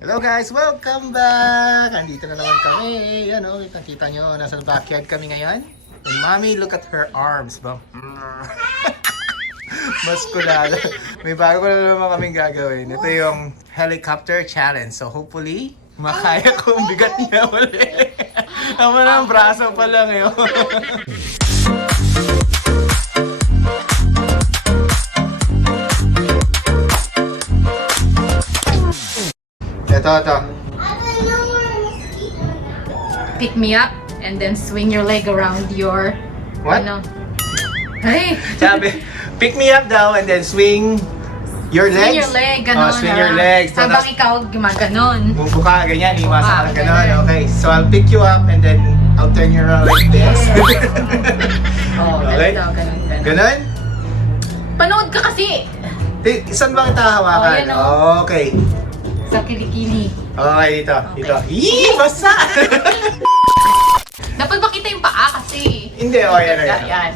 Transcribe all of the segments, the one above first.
Hello guys, welcome back! Andito na naman kami. Yan o, kita nyo, nasa backyard kami ngayon. And mommy, look at her arms ba? Maskulada. May bago na naman kaming gagawin. Ito yung helicopter challenge. So hopefully, makaya ko ang bigat niya ulit. Tama na ang braso pa lang yun. Ito. Pick me up and then swing your leg around your... What? Ano? Hey! Sabi, pick me up daw and then swing your legs. Swing your leg, ganon. Oh, swing your legs. Habang ikaw gumaganon. Bubuka, ganyan. Iwasan ka Buka, ganon. ganun. Okay, so I'll pick you up and then I'll turn you around like this. Oh, Okay. ganun. Ganon? Panood ka kasi! Saan ba kita hawakan? Oh, yan, oh. Okay. Sa kilikili. Okay, dito. Okay. Dito. Yee! Basta! Dapat makita yung paa kasi. Hindi, yan. Yan.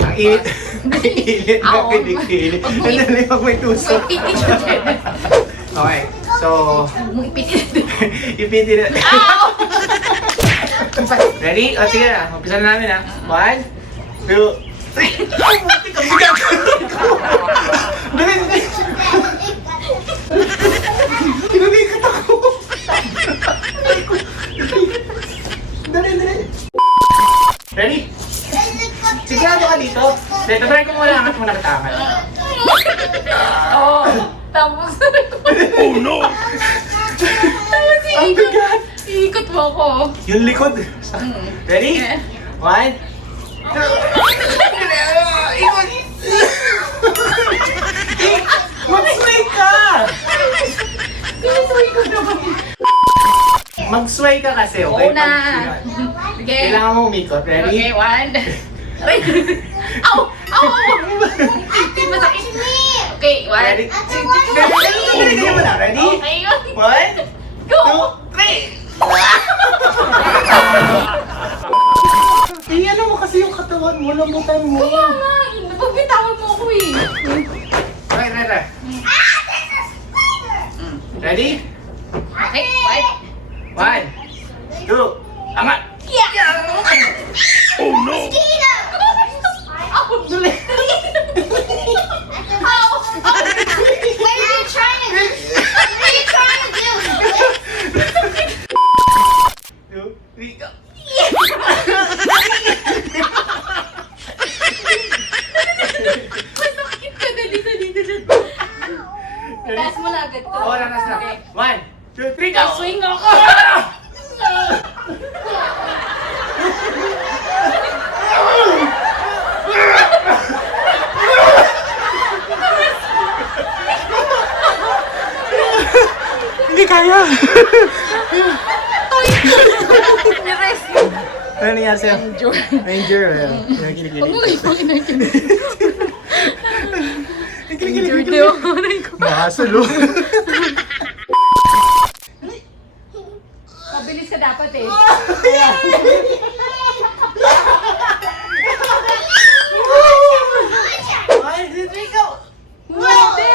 Ang init. Ang init na Oo. kilikili. Pag mo- Ano na pag may tusok. Ipitin siya din. Okay, so... Huwag mo ipitin din. Ipitin na. Ow! Ready? O sige na, umpisa na namin ha. 1, 2, 3. Ay, buti ka bigat! Dali! Kinabigat ako! Dali! Ready? Sigurado ka dito? Dito, try ko muna angat muna katangan. Oo. Tapos... Oh no! Tapos Ang bigat! iikot mo ako. Yung likod. Ready? Yeah. 1, 2, ikot! Mag-sway ka! Sinusuwi ko naman. Mag-sway ka kasi, okay? Oo na. Sige. Kailangan mo umikot. Ready? Okay, 1. Ay! Ow! Ow! Hindi masakit. Okay, 1. Ready? Ready mo na. Ready? Okay, yun. 1, Go! 2, 3! Ano mo kasi yung katawan mo, lambutan mo. Kaya nga, napagbitawan mo ako eh. Okay. Ready? Okay, 1, 2, angat! Oh no! Ow! Dali! Ow! What are you trying to do? What are you trying to do? 2, 3, go! Masakit ka, dali. Taas mo na agad to. Oo, lakas na. 1, 2, 3, go! Swing ako! Hindi kaya! Rest. Ano nangyari sa'yo? Enjoy. Ranger. Yung kinikilig. Huwag mo kayo kinakinig. Kinikilig. Mahasol oh. Mabilis ka dapat eh. One, two, three, go! Wow, there!